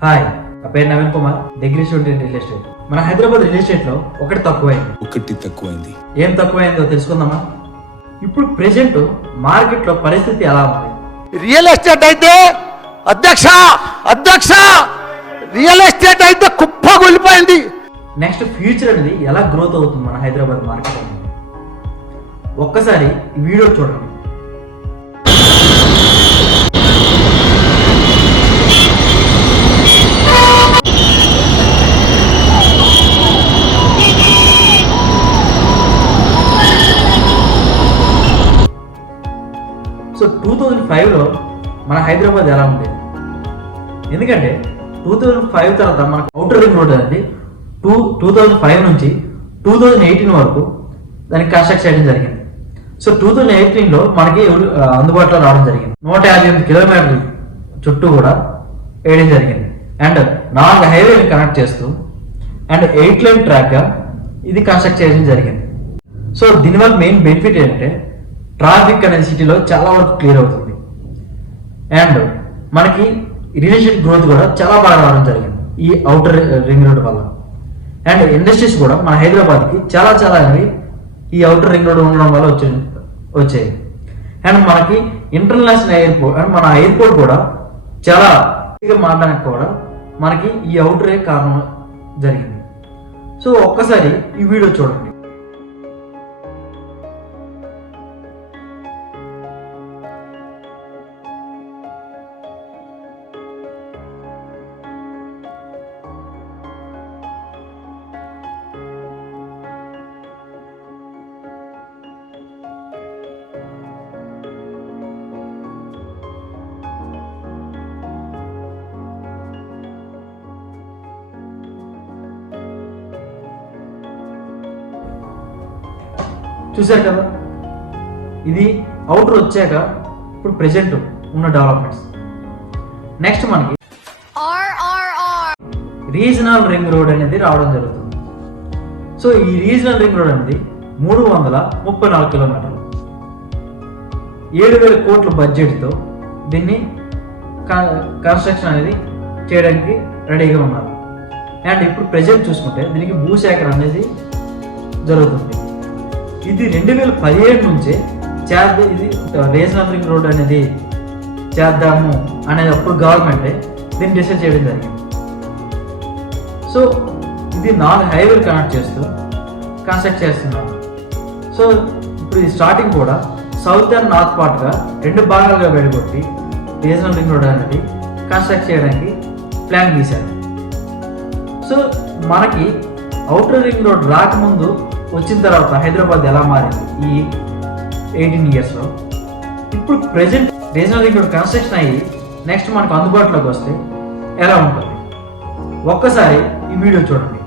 Hi, నా పేరు Naveen Kumar, degree student real estate. మన హైదరాబాద్ రియల్ ఎస్టేట్ లో ఒకటి తక్కువైంది. ఏం తక్కువైందో తెలుసుకుందామా? ఇప్పుడు ప్రెసెంట్ మార్కెట్ లో పరిస్థితి ఎలా ఉంది? రియల్ ఎస్టేట్ అయితే అధ్యక్ష రియల్ ఎస్టేట్ అయితే కుప్పగొలిపోయింది. నెక్స్ట్ ఫ్యూచర్ అనేది ఎలా గ్రోత్ అవుతుంది మన హైదరాబాద్ మార్కెట్ అనేది ఒక్కసారి ఈ వీడియో చూడండి. సో 2005లో మన హైదరాబాద్ ఎలా ఉంది? ఎందుకంటే 2005 తర్వాత మనకు అవుటర్ రింగ్ రోడ్ అనేది 2005 నుంచి 2018 వరకు దానికి కన్స్ట్రక్ట్ చేయడం జరిగింది. సో 2018లో మనకి అందుబాటులో రావడం జరిగింది. 158 కిలోమీటర్లు చుట్టూ కూడా వేయడం జరిగింది. అండ్ 4 హైవేలు కనెక్ట్ చేస్తూ అండ్ 8 లైన్ ట్రాక్గా ఇది కన్స్ట్రక్ట్ చేయడం జరిగింది. సో దీనివల్ల మెయిన్ బెనిఫిట్ ఏంటంటే ట్రాఫిక్ అనేది సిటీలో చాలా వరకు క్లియర్ అవుతుంది. అండ్ మనకి రియల్ ఎస్టేట్ గ్రోత్ కూడా చాలా బాగా రావడం జరిగింది ఈ అవుటర్ రింగ్ రోడ్ వల్ల. అండ్ ఇండస్ట్రీస్ కూడా మన హైదరాబాద్కి చాలా అనేవి ఈ అవుటర్ రింగ్ రోడ్ ఉండడం వల్ల వచ్చాయి. అండ్ మనకి ఇంటర్నేషనల్ ఎయిర్పోర్ట్ అండ్ మన ఎయిర్పోర్ట్ కూడా చాలా మారడానికి కూడా మనకి ఈ అవుటర్ కారణం జరిగింది. సో ఒక్కసారి ఈ వీడియో చూడండి. చూశారు కదా, ఇది అవుటర్ వచ్చాక ఇప్పుడు ప్రెసెంట్ ఉన్న డెవలప్మెంట్స్. నెక్స్ట్ మనకి రీజనల్ రింగ్ రోడ్ అనేది రావడం జరుగుతుంది. సో ఈ రీజనల్ రింగ్ రోడ్ అనేది 334 కిలోమీటర్లు, 7,000 కోట్ల బడ్జెట్తో దీన్ని కన్స్ట్రక్షన్ అనేది చేయడానికి రెడీగా ఉన్నారు. అండ్ ఇప్పుడు ప్రెజెంట్ చూసుకుంటే దీనికి భూసేకరణ అనేది జరుగుతుంది. ఇది 2017 నుంచే ఇది రీజనల్ రింగ్ రోడ్ అనేది చేద్దాము అనేది అప్పుడు గవర్నమెంటే దీన్ని డిసైడ్ చేయడం జరిగింది. సో ఇది 4 హైవేలు కనెక్ట్ చేస్తూ కన్స్ట్రక్ట్ చేస్తున్నారు. సో ఇప్పుడు ఈ స్టార్టింగ్ కూడా సౌత్ అండ్ నార్త్ పార్ట్గా 2 భాగాలుగా విడగొట్టి రీజనల్ రింగ్ రోడ్ అనేది కన్స్ట్రక్ట్ చేయడానికి ప్లాన్ గీశారు. సో మనకి అవుటర్ రింగ్ రోడ్ రాకముందు వచ్చిన తర్వాత హైదరాబాద్ ఎలా మారింది ఈ 18 ఇయర్స్లో, ఇప్పుడు present regional ring road construction అయ్యి నెక్స్ట్ మనకు అందుబాటులోకి వస్తే ఎలా ఉంటుంది ఒక్కసారి ఈ వీడియో చూడండి.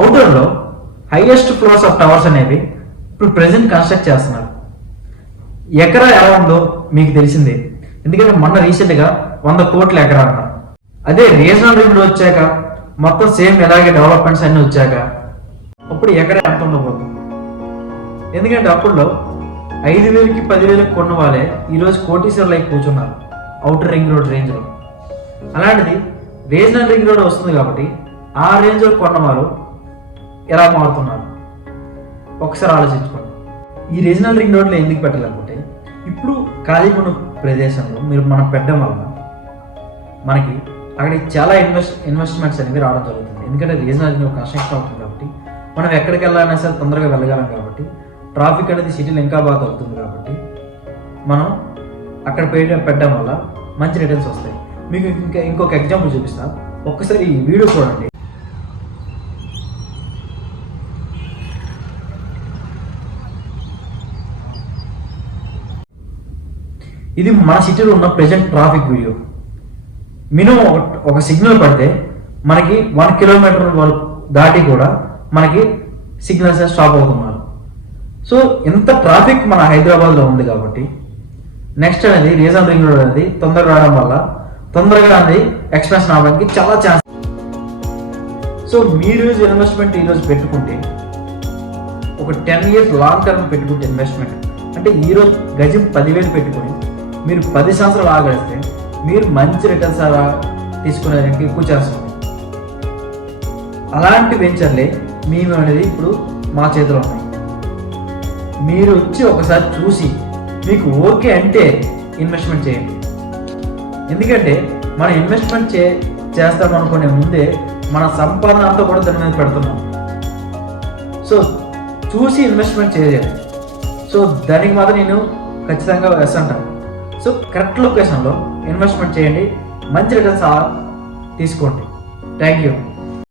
అవుటర్లో హైయెస్ట్ ఫ్లోర్స్ ఆఫ్ టవర్స్ అనేవి ఇప్పుడు ప్రెసెంట్ కన్స్ట్రక్ట్ చేస్తున్నారు. ఎకరా ఎలా ఉందో మీకు తెలిసిందే, ఎందుకంటే మొన్న రీసెంట్గా 100 కోట్ల ఎకరా అన్నారు. అదే రీజనల్ రింగ్ రోడ్ వచ్చాక మొత్తం సేమ్ ఎలాగే డెవలప్మెంట్స్ అన్నీ వచ్చాక అప్పుడు ఎక్కడ ఎంత ఉండబోతుంది. ఎందుకంటే అప్పుడులో 5,000కి 10,000కి కొన్న వాళ్ళే ఈరోజు కోటీశ్వర్లు అయి కూర్చున్నారు అవుటర్ రింగ్ రోడ్ రేంజ్లో. అలాంటిది రీజనల్ రింగ్ రోడ్ వస్తుంది కాబట్టి ఆ రేంజ్లో కొన్న వాళ్ళు ఎలా మారుతున్నారు ఒకసారి ఆలోచించుకోండి. ఈ రీజనల్ రింగ్ రోడ్లో ఎందుకు పెట్టాలనుకుంటే ఇప్పుడు ఖాళీగా ఉన్న ప్రదేశంలో మనం పెట్టడం వల్ల మనకి అక్కడికి చాలా ఇన్వెస్ట్మెంట్స్ అనేవి రావడం జరుగుతుంది. ఎందుకంటే రీజనల్ రింగ్ కన్స్ట్రక్షన్ అవుతుంది కాబట్టి మనం ఎక్కడికి వెళ్ళాలన్నా సరే తొందరగా వెళ్ళగలం కాబట్టి ట్రాఫిక్ అనేది సిటీలో ఇంకా బాగా అవుతుంది కాబట్టి మనం అక్కడ పెట్టడం వల్ల మంచి రిటర్న్స్ వస్తాయి. మీకు ఇంకొక ఎగ్జాంపుల్ చూపిస్తా, ఒక్కసారి ఈ వీడియో చూడండి. ఇది మన సిటీలో ఉన్న ప్రెజెంట్ ట్రాఫిక్ వీడియో. మినిమం ఒక సిగ్నల్ పడితే మనకి 1 కిలోమీటర్ వరకు దాటి కూడా మనకి సిగ్నల్స్ స్టాప్ అవుతున్నారు. సో ఇంత ట్రాఫిక్ మన హైదరాబాద్లో ఉంది కాబట్టి నెక్స్ట్ అనేది రీజనల్ రింగ్ రోడ్ అనేది తొందరగా రావడం వల్ల తొందరగా అనేది ఎక్స్పెన్షన్ అవ్వడానికి చాలా ఛాన్స్. సో మీరు ఇన్వెస్ట్మెంట్ ఈరోజు పెట్టుకుంటే ఒక 10 years లాంగ్ టర్మ్ పెట్టుకుంటే ఇన్వెస్ట్మెంట్ అంటే ఈరోజు గజం 10,000 పెట్టుకుని మీరు 10 సంవత్సరాలు ఆగేస్తే మీరు మంచి రిటర్న్స్ తీసుకునేదానికి ఎక్కువ ఛాన్స్ ఉంది. అలాంటి వెంచర్లే మేము అనేది ఇప్పుడు మా చేతిలో ఉన్నాయి. మీరు వచ్చి ఒకసారి చూసి మీకు ఓకే అంటే ఇన్వెస్ట్మెంట్ చేయండి. ఎందుకంటే మనం ఇన్వెస్ట్మెంట్ చేస్తాం అనుకునే ముందే మన సంపాదన అంతా కూడా దాని మీద పెడుతున్నాం. సో చూసి ఇన్వెస్ట్మెంట్ చేయాలి. సో దానికి మాత్రం నేను ఖచ్చితంగా ఎస్ అంటాను. సో కరెక్ట్ లొకేషన్లో ఇన్వెస్ట్మెంట్ చేయండి, మంచి రిటర్న్స్ తీసుకోండి. Thank you.